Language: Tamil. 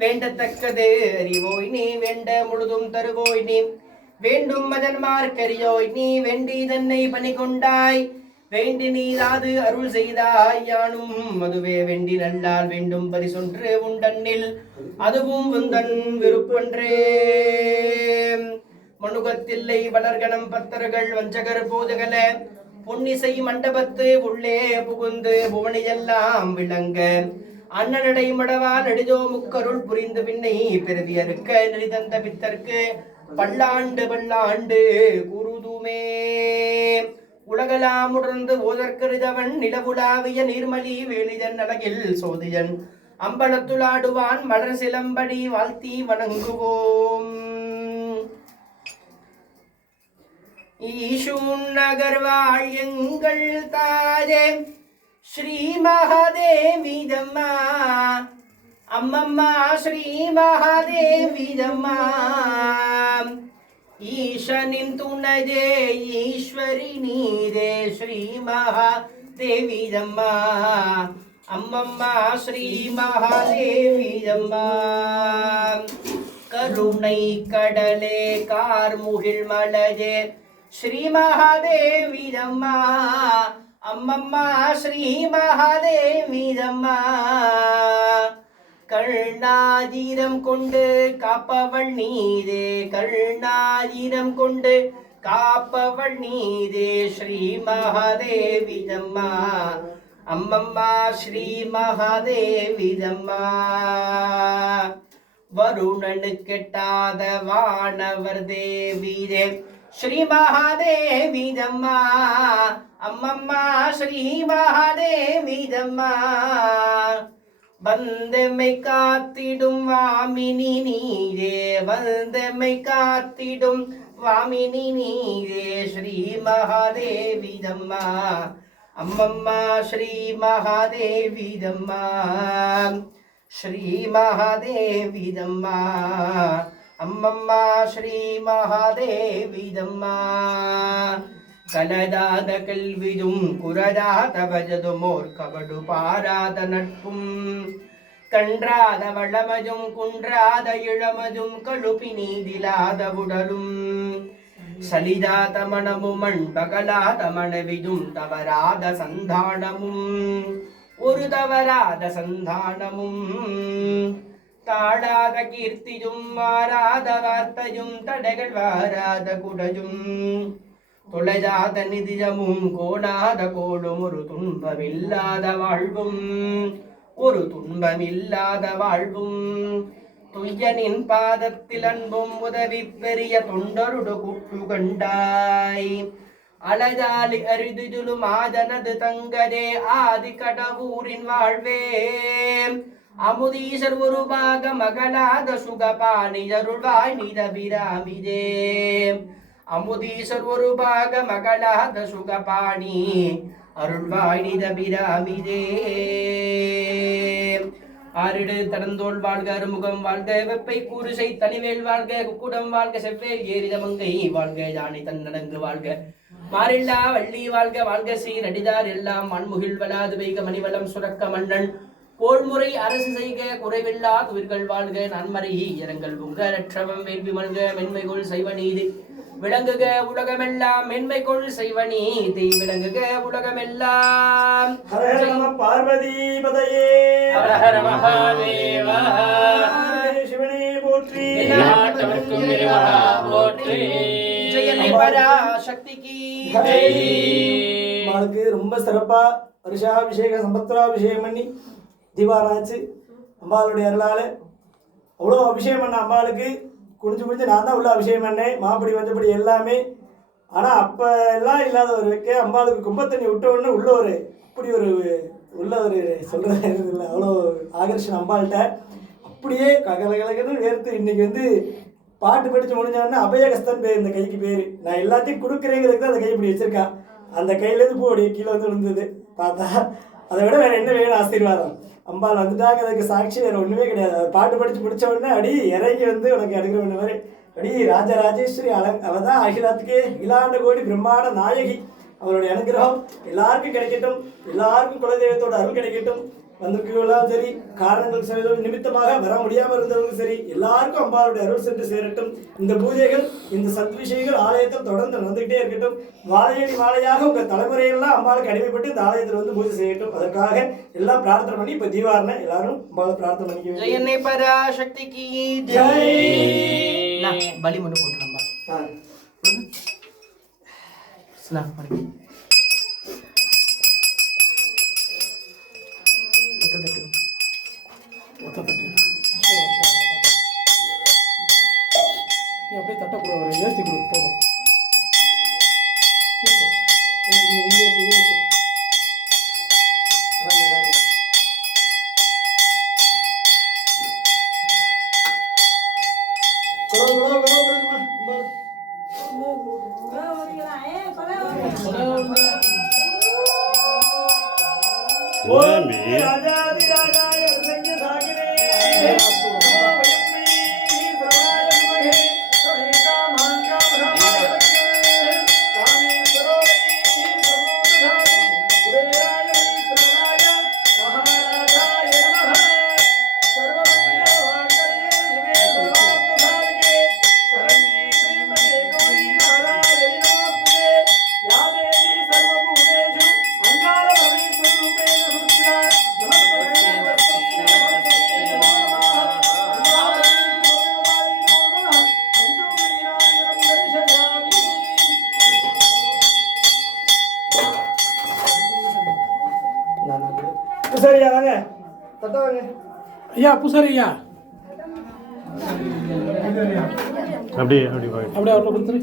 வேண்டத்தக்கது அறிவோய் நீ வேண்ட முழுதும் தருவோய் நீ வேண்டும் மதன்மார்க்கரியோய் நீ வேண்டி தன்னை பணி கொண்டாய் வேண்டி நீராது அருள் செய்தாய் யானும் அதுவே வேண்டி நல்லால் வேண்டும் பரிசொன்று உண்டன்னில் அதுவும் உந்தன் விருப்பன்றே மனுகத்தில்லை வளர்கணம் பத்தர்கள் வஞ்சகர் போதுகல பொன்னிசை மண்டபத்து உள்ளே புகுந்து புவனியெல்லாம் விளங்க அண்ணனடை மடவால் நெடுதோ முக்கருள் புரிந்து பின்னை பிறவியறுக்க நெறிதந்த பித்தர்க்கு பல்லாண்டு பல்லாண்டு குருதுமே உலகலாம் உணர்ந்து ஓதற்கருதவன் நிலவுலாவிய நீர்மலி வேலிதன் அழகில் சோதியன் அம்பலத்துளாடுவான் மலர் சிலம்படி வாழ்த்தி வணங்குவோம். ஈசூன் நகர்வாழ் எங்கள் தாயே ஸ்ரீ மகாதேவிதம்மா அம்மம்மா ஸ்ரீ மகாதேவிதம்மா ஈசனின் துணைதே ஈஸ்வரி நீரே ஸ்ரீ மகாதேவிதம்மா அம்மம்மா ஸ்ரீ மகாதேவிதம்மா கருணை கடலே கார்முகில் மலஜே ஸ்ரீ மகாதேவிதம்மா அம்மம்மா ஸ்ரீ மகாதேவிதம்மா கருணாதீரம் கொண்டு காப்பவள் நீரே கருணாதீரம் கொண்டு காப்பவள் நீரே ஸ்ரீ மகாதேவிதம்மா அம்மம்மா ஸ்ரீ மகாதேவிதம்மா வருணனு கெட்டாத வானவர் தேவிரே ஸ்ரீ மகாதேவிதம்மா அம்மம்மா ஸ்ரீ மகாதேவிதம்மா வந்தமை காத்திடும் வாமினி நீரே வந்தமை காத்திடும் வாமினி நீரே ஸ்ரீ மகாதேவிதம்மா அம்மம்மா ஸ்ரீ மகாதேவிதம்மா ஸ்ரீ மகாதேவிதம்மா அம்மம்மா ஸ்ரீ மகாதேவிதம்மா கலதாத கல்வியும் குரதாத பஜதுமோர் கபடு பாராத நட்பும் கன்றாத வளமதும் குன்றாத இளமதும் கழுப்பி நீதிலாத உடலும் சலிதாத மனமும் மண்பகலாத மனவிதும் தவறாத சந்தானமும் ஒரு தவறாத சந்தானமும் தாழாத கீர்த்தியும் மாறாத வார்த்தையும் தடைகள் வாராத குடையும் தொலைதாத நிதியமும் கோணாத கோடும் ஒரு துன்பமில்லாத வாழ்வும் ஒரு துன்பமில்லாத வாழ்வும் துய்யனின் பாதத்தில் அன்பும் உதவி பெரிய தொண்டருடு கூட்டு கண்டாய் அலஜாலி அரிதுலும் ஆதனது தங்கதே ஆதி கடவுரின் வாழ்வே அமுதீசர் ஒரு பாக மகளாத சுகபாணி அருள்வாய் நிரபிராமிதே அமுதீசர் ஒரு பாக மகளாத சுகபாணி அருள்வாய் நிரபிராமிதே ஆரிடு தடந்தோள் வாழ்க அருமுகம் வாழ்க வெப்பை கூறுசை தனிவேல் வாழ்க குக்குடம் வாழ்க செவ்வேல் ஏரிதமங்கை வாழ்க யானை தன்னடங்கு வாழ்க மாறில்லா வள்ளி வாழ்க வாழ்க சீர் அடிதார் எல்லாம் மண்முகில் வலாது வைக மணிவலம் சுரக்க மன்னன் போல்முறை அரசு செய்க குறைவில்லா துவிர்கள் வாழ்க நன்மறை இரங்கல் உங்க லட்சவம் வேள்வி மல்க மென்மைகொள் செய்வ நீதி விளங்குக உலகமெல்லாம் மென்மைகொள் செய்வ நீதி விளங்குக உலகமெல்லாம். ஹர ஹர நம பார்வதி பதையே ஹர ஹர மகாதேவா சிவனே போற்றி நாட்டவர்க்கும் இறைவா போற்றி ஜெயமே பராசக்திக்கு ஜெய். அம்மாளுக்கு ரொம்ப சிறப்பா வருஷாபிஷேகம் சம்பத்ராபிஷேகம் பண்ணி தீபாராச்சு அம்பாளுடைய அருளால் அவ்வளோ அபிஷேகம் பண்ண அம்பாளுக்கு குடிஞ்சு நான் தான் உள்ள அபிஷேகம் பண்ணேன் மாப்படி வந்தபடி எல்லாமே. ஆனால் அப்போ எல்லாம் இல்லாத ஒரு வைக்க அம்பாளுக்கு கும்பத்தண்ணி விட்ட உடனே உள்ள ஒரு அப்படி ஒரு உள்ள ஒரு சொல்கிறது இல்லை அவ்வளோ ஆகர்ஷன் அம்பாள்கிட்ட அப்படியே கலகலகலன்னு வேர்த்து இன்னைக்கு வந்து பாட்டு படித்து முடிஞ்சோடனே அபயகஸ்தன் பேர் இந்த கைக்கு பேர். நான் எல்லாத்தையும் கொடுக்குறேங்கிறதுக்கு தான் அந்த கை இப்படி வச்சுருக்கான். அந்த கையிலேருந்து போடி கீழே வந்து விழுந்தது பார்த்தா அதை விட வேறு என்ன வேணும் ஆசீர்வாதம். அம்பாள் வந்துட்டாங்க அதுக்கு சாட்சி வேறு ஒன்றுமே கிடையாது. பாட்டு படித்து முடித்த உடனே அடி இறங்கி வந்து உனக்கு எடுக்கிற ஒன்று மாதிரி அடி ராஜராஜேஸ்வரி அவள் தான் அகிலாத்துக்கே இலாண்ட கோடி பிரம்மாண்ட நாயகி. அவருடைய அனுகிரகம் எல்லாருக்கும் கிடைக்கட்டும். எல்லாருக்கும் குலதெய்வத்தோட அருள் கிடைக்கட்டும். வந்திருக்கவங்களாம் சரி, காரணங்கள் நிமித்தமாக வர முடியாமல் இருந்தவங்க சரி, எல்லாருக்கும் அம்பாளுடைய அருள் சென்று சேரட்டும். இந்த பூஜைகள், இந்த சத்விஷயங்கள் ஆலயத்தில் தொடர்ந்து நடந்துகிட்டே இருக்கட்டும். வாழையடி வாழையாக உங்க தலைமுறைகள்லாம் அம்பாளுக்கு அடிமைப்பட்டு இந்த ஆலயத்தில் வந்து பூஜை செய்யட்டும். அதற்காக எல்லாம் பிரார்த்தனை பண்ணி இப்ப தீபாவளி எல்லாரும் அம்பாளை பிரார்த்தனை பண்ணிக்க ஜெயனை பராசக்திக்கு ஜெய். பலி மட்டும் போட்டுருந்தா ஸ்நாப் பண்ணி அப்படியே தட்டை கொடு, ஒரு ஏற்றி கொடு போதும். சரியா வாங்க, தட்ட வாங்க. ஐயா பூசாரி ஐயா, அப்படியே அப்படியே அப்படியே அவர்கிட்ட கொடுத்துரு.